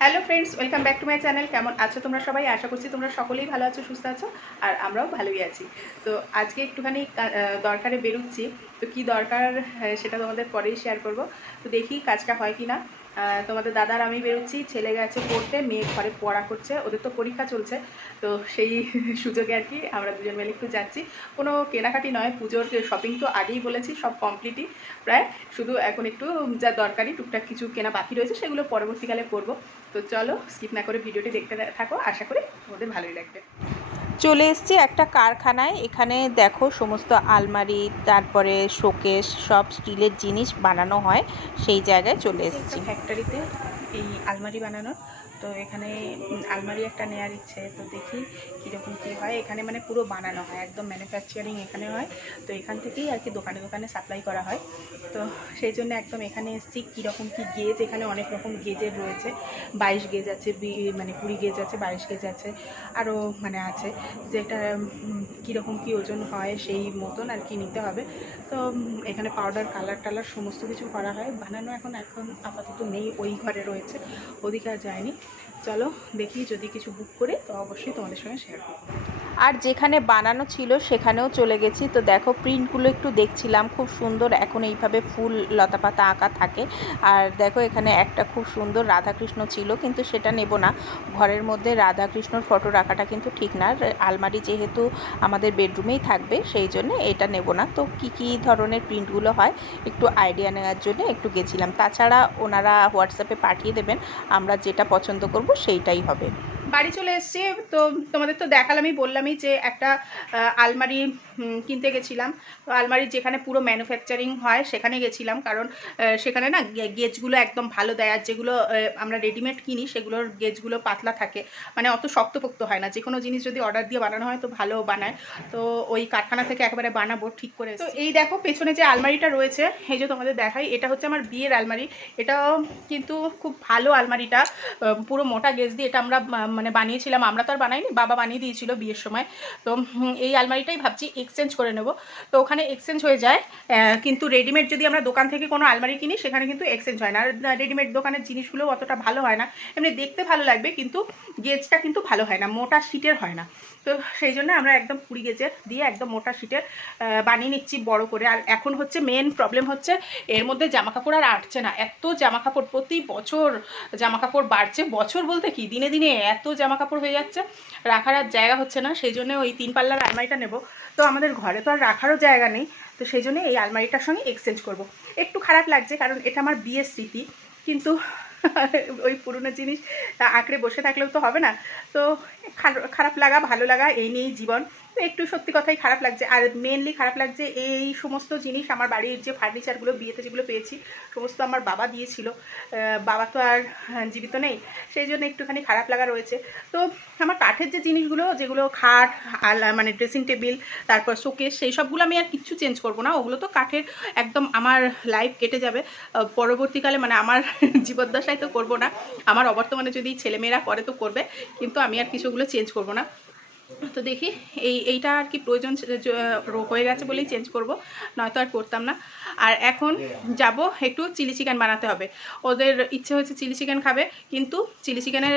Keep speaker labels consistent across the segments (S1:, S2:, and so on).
S1: Hello friends welcome back to my channel কেমন আছো তোমরা সবাই? আশা করছি তোমরা সকলেই ভালো আছো, সুস্থ আছো, আর আমরাও ভালোই আছি। তো আজকে একটুখানি দরকারে বেরোচ্ছি। তো কি দরকার সেটা তোমাদের পরেই শেয়ার করব। তো দেখি কাজটা হয় কি না তোমাদের দাদার আমি বেরোচ্ছি, ছেলে গেছে পড়তে, মেয়ে ঘরে পড়া করছে, ওদের তো পরীক্ষা চলছে। তো সেই সুযোগে আর কি আমরা দুজন মিলে একটু যাচ্ছি। কোনো কেনাকাটি নয়, পুজোর শপিং তো আগেই বলেছি, সব কমপ্লিটই প্রায়। শুধু এখন একটু যা দরকারি, টুকটাক কিছু কেনা বাকি রয়েছে, সেগুলো পরবর্তীকালে করব। তো চলো স্কিপ না করে ভিডিওটি দেখতে থাকো। আশা করি তোমাদের ভালোই লাগবে।
S2: চলে এসছি একটা কারখানায়। এখানে দেখো সমস্ত আলমারি তারপরে শোকেশ সব স্টিলের জিনিস বানানো হয়। সেই জায়গায় চলে এসছি। ফ্যাক্টরিতে
S3: এই আলমারি বানানোর। তো এখানে আলমারি একটা নেওয়ার ইচ্ছে, তো দেখি কীরকম কী হয়। এখানে মানে পুরো বানানো হয়, একদম ম্যানুফ্যাকচারিং এখানে হয়। তো এখান থেকেই আর কি দোকানে দোকানে সাপ্লাই করা হয়। তো সেই জন্য একদম এখানে এসেছি কীরকম কী গেজ এখানে অনেক রকম গেজের রয়েছে। বাইশ গেজ আছে মানে কুড়ি গেজ আছে, বাইশ গেজ আছে আরও মানে আছে। যেটা কীরকম কী ওজন হয় সেই মতন আর কি নিতে হবে। তো এখানে পাউডার কালার টালার সমস্ত কিছু করা হয়। বানানো এখন এখন আপাতত নেই, ওই ঘরে রয়েছে। ওদিকে আর যায়নি। চলো দেখি যদি কিছু বুক করে তো অবশ্যই তোমাদের সঙ্গে শেয়ার করব। আর যেখানে বানানো
S4: ছিল সেখানেও চলে গেছি। তো দেখো প্রিন্টগুলো একটু দেখছিলাম, খুব সুন্দর। এখন এইভাবে ফুল লতাপাতা আঁকা থাকে। আর দেখো, এখানে একটা খুব সুন্দর রাধাকৃষ্ণ ছিল, কিন্তু সেটা নেব না। ঘরের মধ্যে রাধাকৃষ্ণর ফটো রাখাটা কিন্তু ঠিক না। আলমারি যেহেতু আমাদের বেডরুমেই থাকবে, সেই জন্য এটা নেব না। তো কি কি ধরনের প্রিন্টগুলো হয়, একটু আইডিয়া নেওয়ার জন্য একটু গেছিলাম। তাছাড়া ওনারা হোয়াটসঅ্যাপে পাঠিয়ে দেবেন, আমরা যেটা পছন্দ করব সেইটাই হবে।
S5: বাড়ি চলে এসেছি তো তোমাদের তো দেখালামই বললামই যে একটা আলমারি কিনতে গেছিলাম। তো আলমারির যেখানে পুরো ম্যানুফ্যাকচারিং হয় সেখানে গেছিলাম। কারণ সেখানে না গেজগুলো একদম ভালো দেয়। আর যেগুলো আমরা রেডিমেড কিনি সেগুলোর গেজগুলো পাতলা থাকে। মানে অত শক্তপোক্ত হয় না। যে কোনো জিনিস যদি অর্ডার দিয়ে বানানো হয় তো ভালো বানায়। তো ওই কারখানা থেকে একেবারে বানাবো ঠিক করে তো এই দেখো পেছনে যে আলমারিটা রয়েছে এই যে তোমাদের দেখাই এটা হচ্ছে আমার বিয়ের আলমারি। এটাও কিন্তু খুব ভালো আলমারিটা। পুরো মোটা গেজ দিয়ে এটা আমরা আহ, মানে বানিয়েছিলাম, আমরা তো আর বানাইনি, বাবা বানিয়ে দিয়েছিল বিয়ের সময়। তো এই আলমারিটাই ভাবছি এক্সচেঞ্জ করে নেব। তো ওখানে এক্সচেঞ্জ হয়ে যায় কিন্তু রেডিমেড যদি আমরা দোকান থেকে কোনো আলমারি কিনি, সেখানে কিন্তু এক্সচেঞ্জ হয় না। আর রেডিমেড দোকানের জিনিসগুলো অতটা ভালো হয় না। এমনি দেখতে ভালো লাগবে, কিন্তু গেজটা কিন্তু ভালো হয় না, মোটা শীটের হয় না। তো সেই জন্য আমরা একদম কুড়ি গেজের দিয়ে একদম মোটা শীটের বানিয়ে নিচ্ছি বড় করে। আর এখন হচ্ছে মেন প্রবলেম হচ্ছে, এর মধ্যে জামা কাপড় আর আটছে না। এত জামা কাপড় প্রতি বছর জামা কাপড় বাড়ছে, বছর বলতে কি? দিনে দিনে এত জামা কাপড় হয়ে যাচ্ছে, রাখার আর জায়গা হচ্ছে না, সেই জন্য ওই তিন পাল্লার আলমারিটা নেব। তো আমাদের ঘরে তো আর রাখারও জায়গা নেই, তো সেই জন্য এই আলমারিটার সঙ্গে এক্সচেঞ্জ করব। একটু খারাপ লাগছে, কারণ এটা আমার বিয়ের স্মৃতি, কিন্তু ওই পুরনো জিনিস আঁকড়ে বসে থাকলেও তো হবে না। তো খার- খারাপ লাগা, ভালো লাগা, এই নিয়েই জীবন। তো একটু সত্যি কথাই খারাপ লাগছে। আর মেনলি খারাপ লাগছে এই সমস্ত জিনিস আমার বাড়ির যে ফার্নিচারগুলো বিয়েতে যেগুলো পেয়েছি, সমস্ত আমার বাবা দিয়েছিল। বাবা তো আর জীবিত নেই, সেই জন্য একটুখানি খারাপ লাগা রয়েছে। তো আমার কাঠের যে জিনিসগুলো, যেগুলো খাট আল মানে ড্রেসিং টেবিল তারপর শোকেস সেই সবগুলো আমি আর কিচ্ছু চেঞ্জ করব না। ওগুলো তো কাঠের একদম আমার লাইফ কেটে যাবে। পরবর্তীকালে মানে আমার জীবদ্দশায় তো করব না। আমার অবর্তমানে যদি ছেলেমেয়েরা করে তো করবে, কিন্তু আমি আর কিছুগুলো চেঞ্জ করব না। তো দেখি, এই, এইটা আর কি প্রয়োজন হয়ে গেছে বলেই চেঞ্জ করব, নয়তো আর করতাম না। আর এখন যাব, একটু চিলি চিকেন বানাতে হবে। ওদের ইচ্ছে হচ্ছে চিলি চিকেন খাবে, কিন্তু চিলি চিকেনের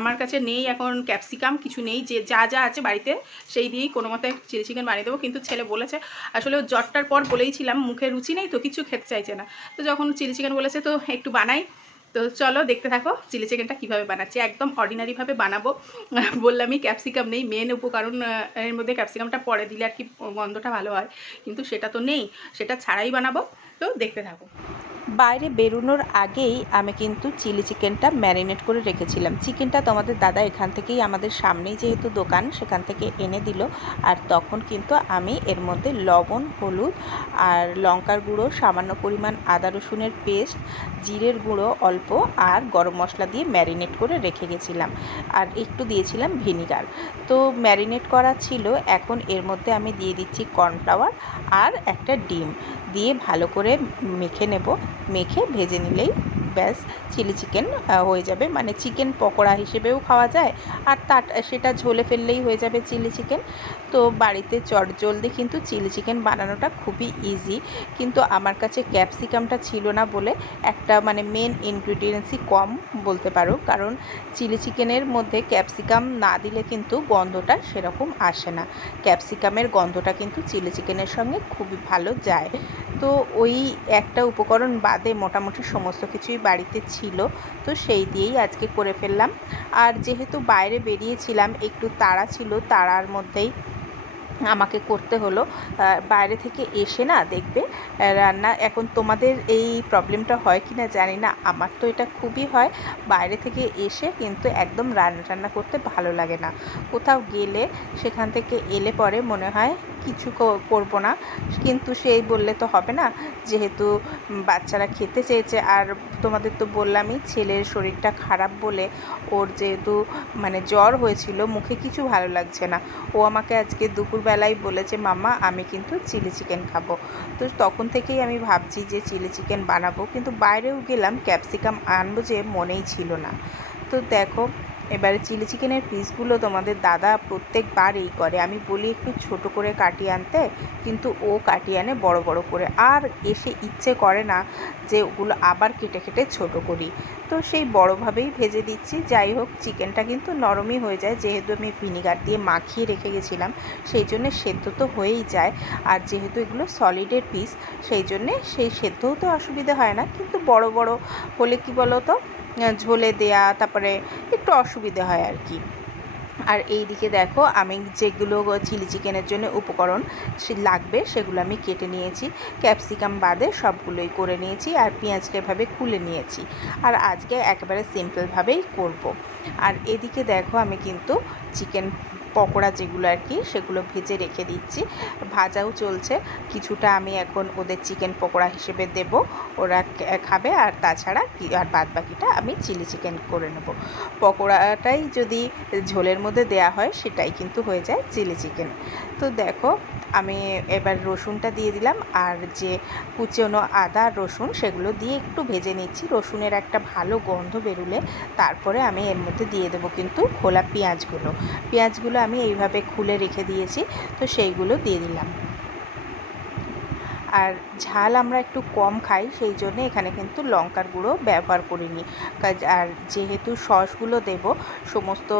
S5: আমার কাছে নেই এখন ক্যাপসিকাম কিছু নেই, যে, যা যা আছে বাড়িতে, সেই দিয়েই কোনো মতে চিলি চিকেন বানিয়ে দেবো। কিন্তু ছেলে বলেছে, আসলে ও জ্বরটার পর বলেইছিলাম, মুখে রুচি নেই তো, কিছু খেতে চাইছে না। তো যখন চিলি চিকেন বলেছে, তো একটু বানাই। তো চলো দেখতে থাকো চিলি চিকেনটা কীভাবে বানাচ্ছি। একদম অর্ডিনারিভাবে বানাবো। বললামই ক্যাপসিকাম নেই মেন উপকরণ এর মধ্যে ক্যাপসিকামটা পরে দিলে আর কি গন্ধটা ভালো হয়। কিন্তু সেটা তো নেই, সেটা ছাড়াই বানাবো। তো দেখতে থাকো। বাইরে বেরোনোর
S6: আগেই আমি কিন্তু চিলি চিকেনটা ম্যারিনেট করে রেখেছিলাম। চিকেনটা তোমাদের দাদা এখান থেকেই আমাদের সামনেই যেহেতু দোকান, সেখান থেকে এনে দিল। আর তখন কিন্তু আমি এর মধ্যে লবণ, হলুদ আর লঙ্কার গুঁড়ো, সামান্য পরিমাণ আদা রসুনের পেস্ট, জিরের গুঁড়ো অল্প আর গরম মশলা দিয়ে ম্যারিনেট করে রেখে গেছিলাম। আর একটু দিয়েছিলাম ভিনিগার। তো ম্যারিনেট করা ছিল, এখন এর মধ্যে আমি দিয়ে দিচ্ছি কর্নফ্লাওয়ার আর একটা ডিম। দিয়ে ভালো করে মেখে নেব। মেখে ভেজে নিলেই ব্যাস চিলি চিকেন হয়ে যাবে। মানে চিকেন পকোড়া হিসেবেও খাওয়া যায়। আর তার সেটা ঝোলে ফেললেই হয়ে যাবে চিলি চিকেন। তো বাড়িতে চটজলদি কিন্তু চিলি চিকেন বানানোটা খুবই ইজি কিন্তু আমার কাছে ক্যাপসিকামটা ছিল না বলে একটা মানে মেন ইনগ্রিডিয়েন্টসই কম বলতে পারো। কারণ চিলি চিকেনের মধ্যে ক্যাপসিকাম না দিলে কিন্তু গন্ধটা সেরকম আসে না। ক্যাপসিকামের গন্ধটা কিন্তু চিলি চিকেনের সঙ্গে খুবই ভালো যায়। তো ওই একটা উপকরণ বাদে মোটামুটি সমস্ত কিছুই বাড়িতে ছিল, তো সেই দিয়েই আজকে করে ফেললাম। আর যেহেতু বাইরে বেরিয়েছিলাম, একটু তাড়া ছিল, তাড়ার মধ্যেই আমাকে করতে হলো। বাইরে থেকে এসে না দেখবে রান্না, এখন তোমাদের এই প্রবলেমটা হয় কি না জানি না, আমার তো এটা খুবই হয়। বাইরে থেকে এসে কিন্তু একদম রান্না টান্না করতে ভালো লাগে না। কোথাও গেলে সেখান থেকে এলে পরে মনে হয় কিছু করব না। কিন্তু সেই বললে তো হবে না, যেহেতু বাচ্চারা খেতে চেয়েছে। আর তোমাদের তো বললামই, ছেলের শরীরটা খারাপ বলে ওর যেহেতু মানে জ্বর হয়েছিল, মুখে কিছু ভালো লাগছে না। ও আমাকে আজকে দুপুরবেলায় বলেছে, মাম্মা, আমি কিন্তু চিলি চিকেন খাব। তো তখন থেকেই আমি ভাবছি যে চিলি চিকেন বানাবো। কিন্তু বাইরেও গেলাম, ক্যাপসিকাম আনব যে মনেই ছিল না। তো দেখো এবারে চিলি চিকেনের পিসগুলো তোমাদের দাদা প্রত্যেকবার এই করে। আমি বলি একটু ছোট করে কাটিয়ে আনতে, কিন্তু ও কাটিয়ে আনে বড় বড় করে। আর এসে ইচ্ছে করে না যে ওগুলো আবার কেটে কেটে ছোট করি। তো সেই বড়োভাবেই ভেজে দিচ্ছি। যাই হোক, চিকেনটা কিন্তু নরমই হয়ে যায়। যেহেতু আমি ভিনিগার দিয়ে মাখিয়ে রেখে গেছিলাম, সেই জন্যে সেদ্ধ তো হয়েই যায়। আর যেহেতু এগুলো সলিডের পিস, সেই জন্যে সেই সেদ্ধও তো অসুবিধা হয় না। কিন্তু বড় বড় হলে কি বলো তো ঝোলে দেয়া তারপরে একটু অসুবিধে হয় আর কি। আর এই দিকে দেখো আমি যেগুলো চিলি চিকেনের জন্য উপকরণ লাগবে, সেগুলো আমি কেটে নিয়েছি। ক্যাপসিকাম বাদে সবগুলোই করে নিয়েছি আর পেঁয়াজটা এভাবে খুলে নিয়েছি। আর আজকে একেবারে সিম্পলভাবেই করব। আর এদিকে দেখো আমি কিন্তু চিকেন পকোড়া যেগুলো আর কি, সেগুলো ভেজে রেখে দিচ্ছি। ভাজাও চলছে। কিছুটা আমি এখন ওদের চিকেন পকোড়া হিসেবে দেব। ওরা খাবে আর তাছাড়া আর বাদ বাকিটা আমি চিলি চিকেন করে নেব। পকোড়াটাই যদি ঝোলের মধ্যে দেয়া হয় সেটাই কিন্তু হয়ে যায় চিলি চিকেন। তো দেখো, আমি এবার রসুনটা দিয়ে দিলাম আর যে কুচনো আদা রসুন সেগুলো দিয়ে একটু ভেজে নিচ্ছি। রসুনের একটা ভালো গন্ধ বেরুলে তারপরে আমি এর মধ্যে দিয়ে দেবো কিন্তু খোলা পেঁয়াজগুলো। পেঁয়াজগুলো আমি এইভাবে খুলে রেখে দিয়েছি, তো সেইগুলো দিয়ে দিলাম। আর ঝাল আমরা একটু কম খাই, সেই জন্য এখানে কিন্তু লঙ্কার গুঁড়ো ব্যবহার করিনি। আর যেহেতু সসগুলো দেব, সমস্ত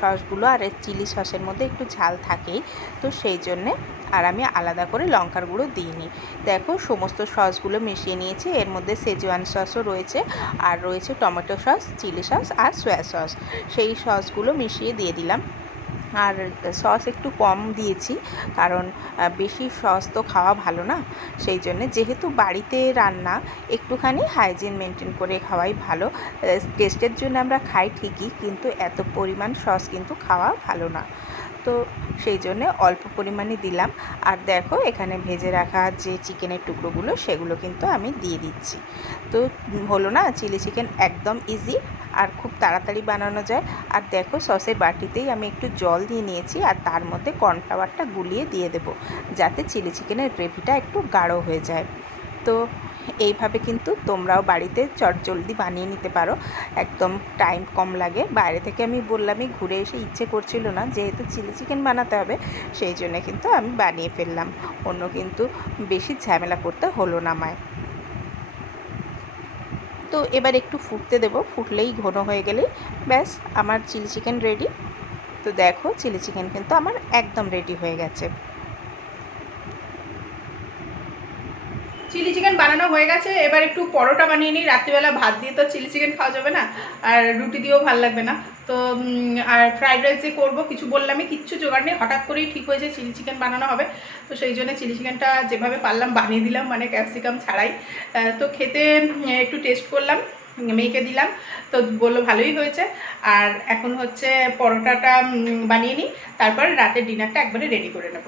S6: সসগুলো আর চিলি সসের মধ্যে একটু ঝাল থাকেই, তো সেই জন্যে আর আমি আলাদা করে লঙ্কার গুঁড়ো দিইনি। দেখো, সমস্ত সসগুলো মিশিয়ে নিয়েছি, এর মধ্যে সেজওয়ান সসও রয়েছে, আর রয়েছে টমেটো সস, চিলি সস আর সয়া সস। সেই সসগুলো মিশিয়ে দিয়ে দিলাম। আর সস একটু কম দিয়েছি, কারণ বেশি সস তো খাওয়া ভালো না। সেই জন্যে যেহেতু বাড়িতে রান্না একটুখানি হাইজিন মেনটেন করে খাওয়াই ভালো টেস্টের জন্য আমরা খাই ঠিকই, কিন্তু এত পরিমাণ সস কিন্তু খাওয়া ভালো না। তো সেই জন্যে অল্প পরিমাণে দিলাম। আর দেখো, এখানে ভেজে রাখা যে চিকেনের টুকরোগুলো, সেগুলো কিন্তু আমি দিয়ে দিচ্ছি। তো হলো না চিলি চিকেন একদম ইজি আর খুব তাড়াতাড়ি বানানো যায়। আর দেখো সসের বাটিতেই আমি একটু জল দিয়ে নিয়েছি আর তার মধ্যে কর্নফ্লাওয়ারটা গুলিয়ে দিয়ে দেবো যাতে চিলি চিকেনের গ্রেভিটা একটু গাঢ় হয়ে যায়। তো এইভাবে কিন্তু তোমরাও বাড়িতে চটজলদি বানিয়ে নিতে পারো। একদম টাইম কম লাগে। বাইরে থেকে আমি বললামই ঘুরে এসে ইচ্ছে করছিল না যেহেতু চিলি চিকেন বানাতে হবে, সেই জন্য কিন্তু আমি বানিয়ে ফেললাম। অন্য কিন্তু বেশি ঝামেলা করতে হলো না আমায়। তো এবার একটু ফুটতে দেব, ফুটলেই ঘন হয়ে গেলে ব্যাস আমার চিলি চিকেন রেডি তো দেখো চিলি চিকেন কিন্তু আমার একদম রেডি হয়ে গেছে।
S7: চিলি চিকেন বানানো হয়ে গেছে, এবার একটু পরোটা বানিয়ে নিই। রাত্রিবেলা ভাত দিয়ে তো চিলি চিকেন খাওয়া যাবে না, আর রুটি দিয়েও ভালো লাগবে না। তো আর ফ্রাইড রাইস যে করব, কিছু বললামই, কিচ্ছু জোগাড় নেই, হঠাৎ করেই ঠিক হয়েছে চিলি চিকেন বানানো হবে। তো সেই জন্য চিলি চিকেনটা যেভাবে পারলাম, বানিয়ে দিলাম মানে ক্যাপসিকাম ছাড়াই। তো খেতে একটু টেস্ট করলাম মেয়েকে দিলাম। তো বলল ভালোই হয়েছে। আর এখন হচ্ছে পরোটাটা বানিয়ে নিই। তারপর রাতের ডিনারটা একবারে রেডি করে নেব।